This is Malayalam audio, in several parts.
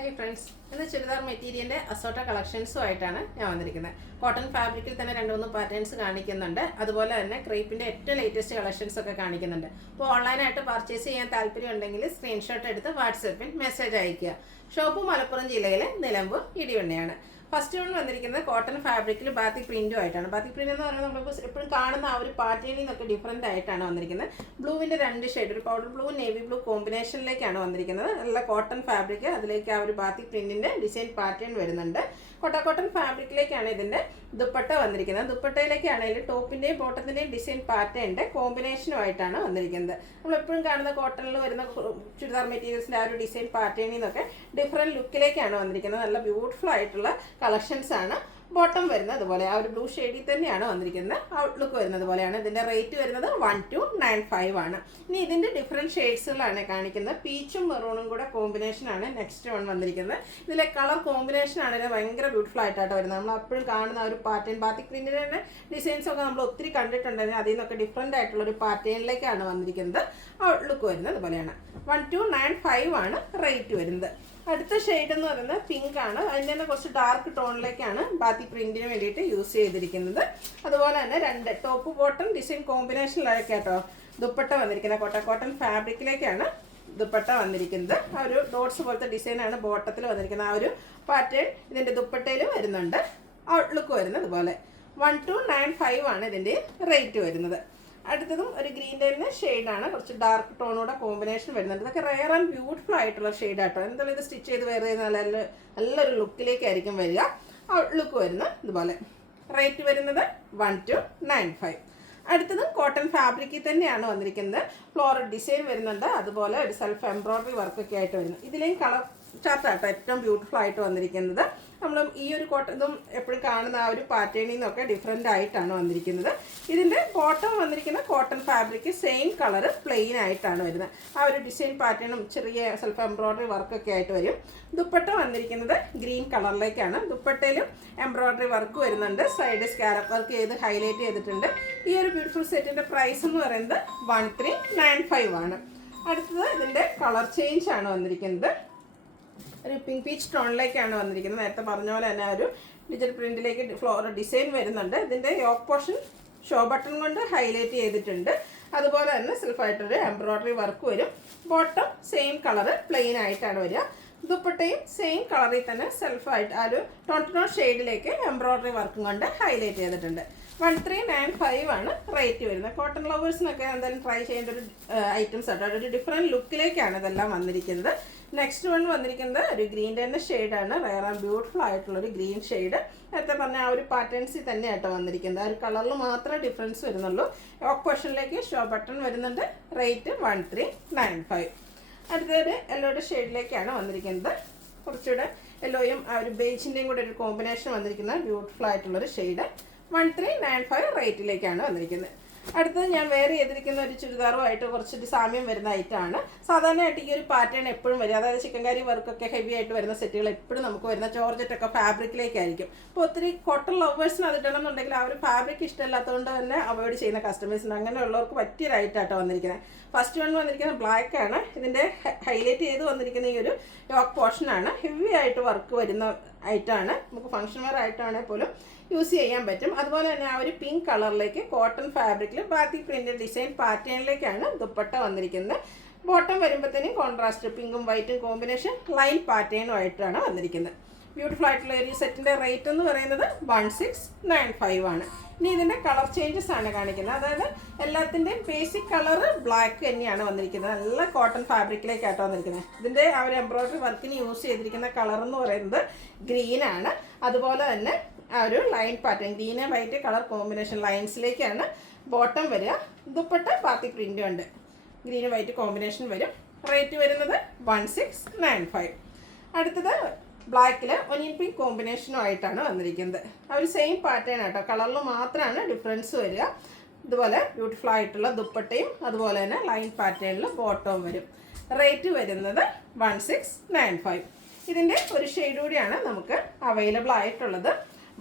ഹായ് ഫ്രണ്ട്സ്, ഇന്ന് ചുരിദാർ മെറ്റീരിയലിൻ്റെ അസോട്ട കളക്ഷൻസുമായിട്ടാണ് ഞാൻ വന്നിരിക്കുന്നത്. കോട്ടൺ ഫാബ്രിക്കിൽ തന്നെ 2-3 പാറ്റേൺസ് കാണിക്കുന്നുണ്ട്. അതുപോലെ തന്നെ ക്രേപ്പിൻ്റെ ഏറ്റവും ലേറ്റസ്റ്റ് കളക്ഷൻസ് ഒക്കെ കാണിക്കുന്നുണ്ട്. അപ്പോൾ ഓൺലൈനായിട്ട് പർച്ചേസ് ചെയ്യാൻ താല്പര്യം ഉണ്ടെങ്കിൽ സ്ക്രീൻഷോട്ട് എടുത്ത് വാട്സപ്പിൽ മെസ്സേജ് അയയ്ക്കുക. ഷോപ്പ് മലപ്പുറം ജില്ലയിലെ നിലമ്പൂർ ഇടിവണ്ണയാണ്. ഫസ്റ്റ് വൺ വന്നിരിക്കുന്നത് കോട്ടൺ ഫാബ്രിക്കിൽ ബാത്തിക് പ്രിന്റും ആയിട്ടാണ്. ബാത്തിക് പ്രിന്റ് എന്ന് പറയുന്നത് നമ്മളിപ്പോൾ എപ്പോഴും കാണുന്ന ആ ഒരു പാറ്റേണിൽ നിന്നൊക്കെ ഡിഫറെൻ്റ് ആയിട്ടാണ് വന്നിരിക്കുന്നത്. ബ്ലൂവിൻ്റെ 2 ഷെയ്ഡ്, ഒരു പൗഡർ ബ്ലൂ നേവി ബ്ലൂ കോമ്പിനേഷനിലേക്കാണ് വന്നിരിക്കുന്നത്. നല്ല കോട്ടൺ ഫാബ്രിക്, അതിലേക്ക് ആ ഒരു ബാത്തിക് പ്രിന്റിൻ്റെ ഡിസൈൻ പാറ്റേൺ വരുന്നുണ്ട്. കോട്ടൺ ഫാബ്രിക്കിലേക്കാണ് ഇതിൻ്റെ ദുപ്പട്ട വന്നിരിക്കുന്നത്. ദുപ്പട്ടയിലേക്കാണെങ്കിൽ ടോപ്പിൻ്റെയും ബോട്ടത്തിൻ്റെയും ഡിസൈൻ പാറ്റേണിൻ്റെ കോമ്പിനേഷനുമായിട്ടാണ് വന്നിരിക്കുന്നത്. നമ്മളെപ്പോഴും കാണുന്ന കോട്ടണിൽ വരുന്ന ചുരിദാർ മെറ്റീരിയൽസിൻ്റെ ആ ഒരു ഡിസൈൻ പാറ്റേണിൽ നിന്നൊക്കെ ഡിഫറെൻറ്റ് ലുക്കിലേക്കാണ് വന്നിരിക്കുന്നത്. നല്ല ബ്യൂട്ടിഫുൾ ആയിട്ടുള്ള കളക്ഷൻസ് ആണ്. ബോട്ടം വരുന്നത് അതുപോലെ ആ ഒരു ബ്ലൂ ഷെയ്ഡിൽ തന്നെയാണ് വന്നിരിക്കുന്നത്. ഔട്ട്ലുക്ക് വരുന്നത് പോലെയാണ്. ഇതിൻ്റെ റേറ്റ് വരുന്നത് 1295 ആണ്. ഇനി ഇതിൻ്റെ ഡിഫറെൻറ്റ് ഷെയ്ഡ്സുകളാണ് കാണിക്കുന്നത്. പീച്ചും മെറൂണും കൂടെ കോമ്പിനേഷനാണ് നെക്സ്റ്റ് വൺ വന്നിരിക്കുന്നത്. ഇതിലെ കളർ കോമ്പിനേഷൻ ആണെങ്കിൽ ഭയങ്കര ബ്യൂട്ടിഫുൾ ആയിട്ടാണ് വരുന്നത്. നമ്മൾ അപ്പോഴും കാണുന്ന ഒരു പാറ്റേൺ ബാത്തിക് പ്രിന്റിൻ്റെ തന്നെ ഡിസൈൻസൊക്കെ നമ്മൾ ഒത്തിരി കണ്ടിട്ടുണ്ടെങ്കിൽ അതിൽ നിന്നൊക്കെ ഡിഫറെൻ്റ് ആയിട്ടുള്ള ഒരു പാറ്റേണിലേക്കാണ് വന്നിരിക്കുന്നത്. ഔട്ട്ലുക്ക് വരുന്നത് അതുപോലെയാണ്. 1295 ആണ് റേറ്റ് വരുന്നത്. അടുത്ത ഷെയ്ഡ് എന്ന് പറയുന്നത് പിങ്ക് ആണ്. അതിൻ്റെ തന്നെ കുറച്ച് ഡാർക്ക് ടോണിലേക്കാണ് ബാത്തിക് പ്രിന്റിന് വേണ്ടിയിട്ട് യൂസ് ചെയ്തിരിക്കുന്നത്. അതുപോലെ തന്നെ 2 ടോപ്പ് ബോട്ടം ഡിസൈൻ കോമ്പിനേഷനിലൊക്കെ കേട്ടോ ദുപ്പട്ട വന്നിരിക്കുന്നത്. കോട്ടൺ ഫാബ്രിക്കിലേക്കാണ് ദുപ്പട്ട വന്നിരിക്കുന്നത്. ആ ഒരു ഡോട്ട്സ് പോലത്തെ ഡിസൈനാണ് ബോട്ടത്തിൽ വന്നിരിക്കുന്നത്. ആ ഒരു പാറ്റേൺ ഇതിൻ്റെ ദുപ്പട്ടയിൽ വരുന്നുണ്ട്. ഔട്ട്ലുക്ക് വരുന്നത് അതുപോലെ. 1295 ആണ് ഇതിൻ്റെ റേറ്റ് വരുന്നത്. അടുത്തതും ഒരു ഗ്രീൻ്റെ തന്നെ ഷെയ്ഡാണ്. കുറച്ച് ഡാർക്ക് ടോണോടെ കോമ്പിനേഷൻ വരുന്നുണ്ട്. ഇതൊക്കെ റെയർ ആൻഡ് ബ്യൂട്ടിഫുൾ ആയിട്ടുള്ള ഷെയ്ഡാട്ടോ. എന്തായാലും ഇത് സ്റ്റിച്ച് ചെയ്ത് വേറെ നല്ലൊരു ലുക്കിലേക്കായിരിക്കും വരിക. ഔട്ട്ലുക്ക് വരുന്നത് ഇതുപോലെ. റേറ്റ് വരുന്നത് 1295. അടുത്തതും കോട്ടൺ ഫാബ്രിക്കിൽ തന്നെയാണ് വന്നിരിക്കുന്നത്. ഫ്ലോറൽ ഡിസൈൻ വരുന്നുണ്ട്. അതുപോലെ ഒരു സെൽഫ് എംബ്രോയ്ഡറി വർക്കൊക്കെ ആയിട്ട് വരുന്നത്. ഇതിലേയും കളർ ചാർട്ടാട്ടോ ഏറ്റവും ബ്യൂട്ടിഫുൾ ആയിട്ട് വന്നിരിക്കുന്നത്. നമ്മൾ ഈ ഒരു ഇതും എപ്പോഴും കാണുന്ന ആ ഒരു പാറ്റേണിൽ നിന്നൊക്കെ ഡിഫറെൻ്റ് ആയിട്ടാണ് വന്നിരിക്കുന്നത്. ഇതിൻ്റെ ബോട്ടം വന്നിരിക്കുന്ന cotton fabric same colour plain ആയിട്ടാണ് വരുന്നത്. ആ ഒരു ഡിസൈൻ പാറ്റേണും ചെറിയ സെൽഫ് എംബ്രോയ്ഡറി വർക്കൊക്കെ ആയിട്ട് വരും. ദുപ്പട്ട വന്നിരിക്കുന്നത് ഗ്രീൻ കളറിലേക്കാണ്. ദുപ്പട്ടയിലും എംബ്രോയ്ഡറി വർക്ക് വരുന്നുണ്ട്. സൈഡ് സ്കാലപ്പ് വർക്ക് ചെയ്ത് ഹൈലൈറ്റ് ചെയ്തിട്ടുണ്ട്. ഈ ഒരു ബ്യൂട്ടിഫുൾ സെറ്റിൻ്റെ പ്രൈസ് എന്ന് പറയുന്നത് 1395 ആണ്. അടുത്തത് ഇതിൻ്റെ കളർ ചേഞ്ച് ആണ് വന്നിരിക്കുന്നത്. ഒരു പിങ്ക് പീച്ച് ടോണിലേക്കാണ് വന്നിരിക്കുന്നത്. നേരത്തെ പറഞ്ഞ പോലെ തന്നെ ഒരു ഡിജിറ്റൽ പ്രിന്റിലേക്ക് ഫ്ലോറൽ ഡിസൈൻ വരുന്നുണ്ട്. ഇതിൻ്റെ യോക്ക് പോർഷൻ ഷോ ബട്ടൺ കൊണ്ട് ഹൈലൈറ്റ് ചെയ്തിട്ടുണ്ട്. അതുപോലെ തന്നെ സെൽഫായിട്ടൊരു എംബ്രോയ്ഡറി വർക്ക് വരും. ബോട്ടം സെയിം കളറ് പ്ലെയിൻ ആയിട്ടാണ് വരിക. ദുപ്പട്ടയും സെയിം കളറിൽ തന്നെ സെൽഫായിട്ട് ആ ഒരു ടോൺ ഷെയ്ഡിലേക്ക് എംബ്രോയ്ഡറി വർക്കും കൊണ്ട് ഹൈലൈറ്റ് ചെയ്തിട്ടുണ്ട്. 1395 ആണ് റേറ്റ് വരുന്നത്. കോട്ടൺ ലവേഴ്സിനൊക്കെ എന്തായാലും ട്രൈ ചെയ്യേണ്ട ഒരു ഐറ്റംസ് ആട്ടോ. ഒരു ഡിഫറെൻറ്റ് ലുക്കിലേക്കാണ് ഇതെല്ലാം വന്നിരിക്കുന്നത്. നെക്സ്റ്റ് വൺ വന്നിരിക്കുന്നത് ഒരു ഗ്രീൻ്റെ തന്നെ ഷെയ്ഡാണ്. റെയർ ആൻഡ് ബ്യൂട്ടിഫുൾ ആയിട്ടുള്ളൊരു ഗ്രീൻ ഷെയ്ഡ്. നേരത്തെ പറഞ്ഞ ആ ഒരു പാറ്റേൺസിൽ തന്നെയാട്ടോ വന്നിരിക്കുന്നത്. ആ ഒരു കളറിൽ മാത്രമേ ഡിഫറൻസ് വരുന്നുള്ളൂ. യോക്ക് പോർഷനിലേക്ക് ഷോ ബട്ടൺ വരുന്നുണ്ട്. റേറ്റ് 1395. അടുത്തൊരു യെല്ലോയുടെ ഷെയ്ഡിലേക്കാണ് വന്നിരിക്കുന്നത്. കുറച്ചുകൂടെ യെല്ലോയും ആ ഒരു ബേജിൻ്റെയും കൂടെ ഒരു കോമ്പിനേഷൻ വന്നിരിക്കുന്നത് ബ്യൂട്ടിഫുൾ ആയിട്ടുള്ളൊരു ഷെയ്ഡ്. 1395 റേറ്റിലേക്കാണ് വന്നിരിക്കുന്നത്. അടുത്തത് ഞാൻ വെയർ ചെയ്തിരിക്കുന്ന ഒരു ചുരിദാറുമായിട്ട് കുറച്ചൊരു സാമ്യം വരുന്ന ഐറ്റമാണ്. സാധാരണയായിട്ട് ഈ ഒരു പാറ്റേൺ എപ്പോഴും വരും. അതായത് ചിക്കൻകാരി വർക്കൊക്കെ ഹെവി ആയിട്ട് വരുന്ന സെറ്റുകൾ എപ്പോഴും നമുക്ക് വരുന്ന ജോർജറ്റൊക്കെ ഫാബ്രിക്കിലേക്കായിരിക്കും. അപ്പോൾ ഒത്തിരി കോട്ടൺ ലവേഴ്സിന് അത് ഇടണം എന്നുണ്ടെങ്കിൽ ആ ഒരു ഫാബ്രിക് ഇഷ്ടമില്ലാത്തതുകൊണ്ട് തന്നെ അവോയ്ഡ് ചെയ്യുന്ന കസ്റ്റമേഴ്സിന് അങ്ങനെയുള്ളവർക്ക് പറ്റിയ ഐറ്റാട്ടോ വന്നിരിക്കുന്നത്. ഫസ്റ്റ് വൺ വന്നിരിക്കുന്നത് ബ്ലാക്ക് ആണ്. ഇതിൻ്റെ ഹൈലൈറ്റ് ചെയ്ത് വന്നിരിക്കുന്ന ഈ ഒരു യോക്ക് പോർഷനാണ്. ഹെവി ആയിട്ട് വർക്ക് വരുന്ന ഐറ്റമാണ്. നമുക്ക് ഫംഗ്ഷൻ വെയർ ആയിട്ടാണെങ്കിൽ പോലും യൂസ് ചെയ്യാൻ പറ്റും. അതുപോലെ തന്നെ ആ ഒരു പിങ്ക് കളറിലേക്ക് കോട്ടൺ ഫാബ്രിക്കിൽ ബാത്തിക് പ്രിന്റ് ഡിസൈൻ പാറ്റേണിലേക്കാണ് ദുപ്പട്ട വന്നിരിക്കുന്നത്. ബോട്ടം വരുമ്പോഴത്തേനും കോൺട്രാസ്റ്റ് പിങ്കും വൈറ്റും കോമ്പിനേഷൻ ലൈൻ പാറ്റേണും ആയിട്ടാണ് വന്നിരിക്കുന്നത്. ബ്യൂട്ടിഫുൾ ആയിട്ടുള്ള ഒരു സെറ്റിൻ്റെ റേറ്റ് എന്ന് പറയുന്നത് 1695 ആണ്. ഇനി ഇതിൻ്റെ കളർ ചേഞ്ചസ് ആണ് കാണിക്കുന്നത്. അതായത് എല്ലാത്തിൻ്റെയും ബേസിക് കളറ് ബ്ലാക്ക് തന്നെയാണ് വന്നിരിക്കുന്നത്. നല്ല കോട്ടൺ ഫാബ്രിക്കിലേക്കാട്ടോ വന്നിരിക്കുന്നത്. ഇതിൻ്റെ ആ ഒരു എംബ്രോയ്ഡറി വർക്കിന് യൂസ് ചെയ്തിരിക്കുന്ന കളർ എന്ന് പറയുന്നത് ഗ്രീനാണ്. അതുപോലെ തന്നെ ആ ഒരു line pattern green white colour combination ലൈൻസിലേക്കാണ് ബോട്ടം വരിക. ദുപ്പട്ട ബാത്തിക് പ്രിൻ്റ് ഉണ്ട്. ഗ്രീൻ വൈറ്റ് കോമ്പിനേഷൻ വരും. റേറ്റ് വരുന്നത് 1695. അടുത്തത് ബ്ലാക്കിൽ ഒനിയൻ പിങ്ക് കോമ്പിനേഷനും ആയിട്ടാണ് വന്നിരിക്കുന്നത്. ആ ഒരു സെയിം പാറ്റേൺ ആട്ടോ. കളറിൽ മാത്രമാണ് ഡിഫറൻസ് വരിക. ഇതുപോലെ ബ്യൂട്ടിഫുൾ ആയിട്ടുള്ള ദുപ്പട്ടയും അതുപോലെ തന്നെ ലൈൻ പാറ്റേണിൽ ബോട്ടവും വരും. റേറ്റ് വരുന്നത് 1695. ഇതിൻ്റെ ഒരു ഷെയ്ഡ് കൂടിയാണ് നമുക്ക് അവൈലബിൾ ആയിട്ടുള്ളത്.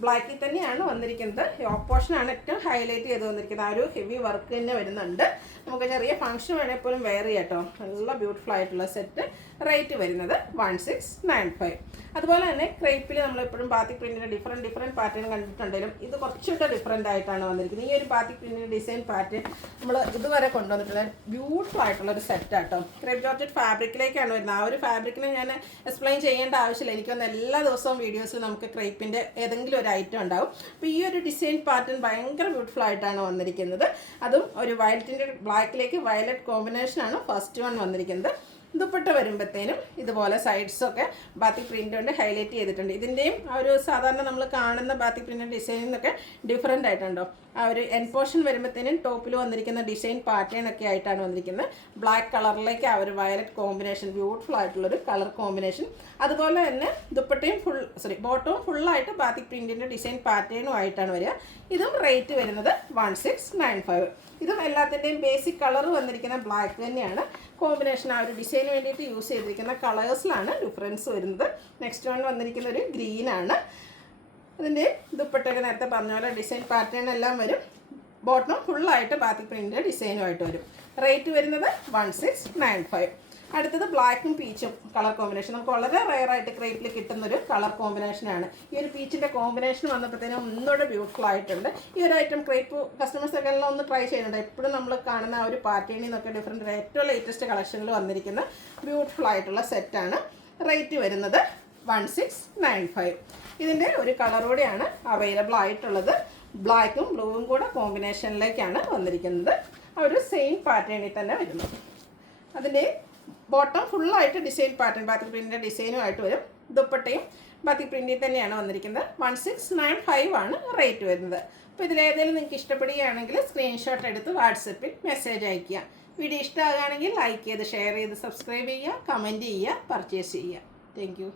ബ്ലാക്കിൽ തന്നെയാണ് വന്നിരിക്കുന്നത്. യോക്ക് പോർഷനാണ് ഏറ്റവും ഹൈലൈറ്റ് ചെയ്ത് വന്നിരിക്കുന്നത്. ആ ഒരു ഹെവി വർക്ക് തന്നെ വരുന്നുണ്ട്. നമുക്ക് ചെറിയ ഫംഗ്ഷൻ വേണമെങ്കിൽ പോലും വെയർ ചെയ്യാം കേട്ടോ. നല്ല ബ്യൂട്ടിഫുൾ ആയിട്ടുള്ള സെറ്റ്. റേറ്റ് വരുന്നത് 1695. അതുപോലെ തന്നെ ക്രേപ്പിൽ നമ്മളെപ്പോഴും ബാത്തിക് പ്രിൻറ്റിൻ്റെ ഡിഫറെൻറ്റ് പാറ്റേൺ കണ്ടിട്ടുണ്ടെങ്കിലും ഇത് കുറച്ചുകൂടെ ഡിഫറെൻ്റ് ആയിട്ടാണ് വന്നിരിക്കുന്നത്. ഈ ഒരു ബാത്തിക് പ്രിൻറ്റിൻ്റെ ഡിസൈൻ പാറ്റേൺ നമ്മൾ ഇതുവരെ കൊണ്ടുവന്നിട്ടുള്ള ബ്യൂട്ടിഫുൾ ആയിട്ടുള്ളൊരു സെറ്റാട്ടോ. ക്രേപ്പ് ജോർജറ്റ് ഫാബ്രിക്കിലേക്കാണ് വരുന്നത്. ആ ഒരു ഫാബ്രിക്കിനെ ഞാൻ എക്സ്പ്ലെയിൻ ചെയ്യേണ്ട ആവശ്യമില്ല. എനിക്ക് വന്ന് എല്ലാ ദിവസവും വീഡിയോസിൽ നമുക്ക് ക്രേപ്പിൻ്റെ ഏതെങ്കിലും ഒരു ഐറ്റം ഉണ്ടാവും. അപ്പോൾ ഈ ഒരു ഡിസൈൻ പാറ്റേൺ ഭയങ്കര ബ്യൂട്ടിഫുൾ ആയിട്ടാണ് വന്നിരിക്കുന്നത്. അതും ഒരു വയലറ്റിൻ്റെ ബ്ലാക്കിലേക്ക് വയലറ്റ് കോമ്പിനേഷനാണ് ഫസ്റ്റ് വൺ വന്നിരിക്കുന്നത്. ദുപ്പട്ട വരുമ്പോഴത്തേനും ഇതുപോലെ സൈഡ്സൊക്കെ ബാത്തിക് പ്രിൻ്റ് കൊണ്ട് ഹൈലൈറ്റ് ചെയ്തിട്ടുണ്ട്. ഇതിൻ്റെയും ആ ഒരു സാധാരണ നമ്മൾ കാണുന്ന ബാത്തിക് പ്രിൻ്റ് ഡിസൈനിൽ നിന്നൊക്കെ ഡിഫറെൻ്റ് ആയിട്ടുണ്ടോ. ആ ഒരു എൻ പോർഷൻ വരുമ്പോഴത്തേനും ടോപ്പിൽ വന്നിരിക്കുന്ന ഡിസൈൻ പാറ്റേൺ ഒക്കെ ആയിട്ടാണ് വന്നിരിക്കുന്നത്. ബ്ലാക്ക് കളറിലേക്ക് ആ ഒരു വയലറ്റ് കോമ്പിനേഷൻ, ബ്യൂട്ടിഫുൾ ആയിട്ടുള്ളൊരു കളർ കോമ്പിനേഷൻ. അതുപോലെ തന്നെ ദുപ്പട്ടയും ബോട്ടവും ഫുള്ളായിട്ട് ബാത്തിക് പ്രിൻറ്റിൻ്റെ ഡിസൈൻ പാറ്റേണും ആയിട്ടാണ് വരിക. ഇതും റേറ്റ് വരുന്നത് 1695. ഇതും എല്ലാത്തിൻ്റെയും ബേസിക് കളർ വന്നിരിക്കുന്ന ബ്ലാക്ക് തന്നെയാണ്. കോമ്പിനേഷൻ ആ ഒരു ഡിസൈന് വേണ്ടിയിട്ട് യൂസ് ചെയ്തിരിക്കുന്ന കളേഴ്സിലാണ് ഡിഫറൻസ് വരുന്നത്. നെക്സ്റ്റ് വൺ വന്നിരിക്കുന്ന ഒരു ഗ്രീനാണ്. അതിൻ്റെ ദുപ്പട്ടയൊക്കെ നേരത്തെ പറഞ്ഞ പോലെ ഡിസൈൻ പാറ്റേൺ എല്ലാം വരും. ബോട്ടം ഫുള്ളായിട്ട് ബാത്തിക് പ്രിൻറ്റിൻ്റെ ഡിസൈനുമായിട്ട് വരും. റേറ്റ് വരുന്നത് 1695. അടുത്തത് ബ്ലാക്കും പീച്ചും കളർ കോമ്പിനേഷൻ. നമുക്ക് വളരെ റെയറായിട്ട് ക്രേപ്പിൽ കിട്ടുന്നൊരു കളർ കോമ്പിനേഷനാണ്. ഈ ഒരു പീച്ചിൻ്റെ കോമ്പിനേഷൻ വന്നപ്പോഴത്തേനും ഒന്നുകൂടെ ബ്യൂട്ടിഫുൾ ആയിട്ടുണ്ട്. ഈ ഒരു ഐറ്റം ക്രേപ്പ് കസ്റ്റമേഴ്സൊക്കെ എല്ലാം ഒന്ന് ട്രൈ ചെയ്യുന്നുണ്ട്. എപ്പോഴും നമ്മൾ കാണുന്ന ആ ഒരു പാറ്റേണിൽ നിന്നൊക്കെ ഡിഫറെൻറ്റ് ഏറ്റവും ലേറ്റസ്റ്റ് കളക്ഷനിൽ വന്നിരിക്കുന്ന ബ്യൂട്ടിഫുൾ ആയിട്ടുള്ള സെറ്റാണ്. റേറ്റ് വരുന്നത് 1695. ഇതിൻ്റെ ഒരു കളർ കൂടെയാണ് അവൈലബിൾ ആയിട്ടുള്ളത്. ബ്ലാക്കും ബ്ലൂവും കൂടെ കോമ്പിനേഷനിലേക്കാണ് വന്നിരിക്കുന്നത്. ആ ഒരു സെയിം പാറ്റേണിൽ തന്നെ വരുന്നു. അതിൻ്റെ ബോട്ടം ഫുള്ളായിട്ട് ഡിസൈൻ പാറ്റേൺ ബാത്തിക് പ്രിൻറ്റിൻ്റെ ഡിസൈനുമായിട്ട് വരും. ദുപ്പട്ടയും ബാത്തിക് പ്രിൻറ്റിൽ തന്നെയാണ് വന്നിരിക്കുന്നത്. 1695 ആണ് റേറ്റ് വരുന്നത്. അപ്പോൾ ഇതിലേതെങ്കിലും നിങ്ങൾക്ക് ഇഷ്ടപ്പെടുകയാണെങ്കിൽ സ്ക്രീൻഷോട്ട് എടുത്ത് വാട്സപ്പിൽ മെസ്സേജ് അയയ്ക്കുക. വീഡിയോ ഇഷ്ടമാകുകയാണെങ്കിൽ ലൈക്ക് ചെയ്ത് ഷെയർ ചെയ്ത് സബ്സ്ക്രൈബ് ചെയ്യുക, കമൻറ്റ് ചെയ്യുക, പർച്ചേസ് ചെയ്യുക. Thank you.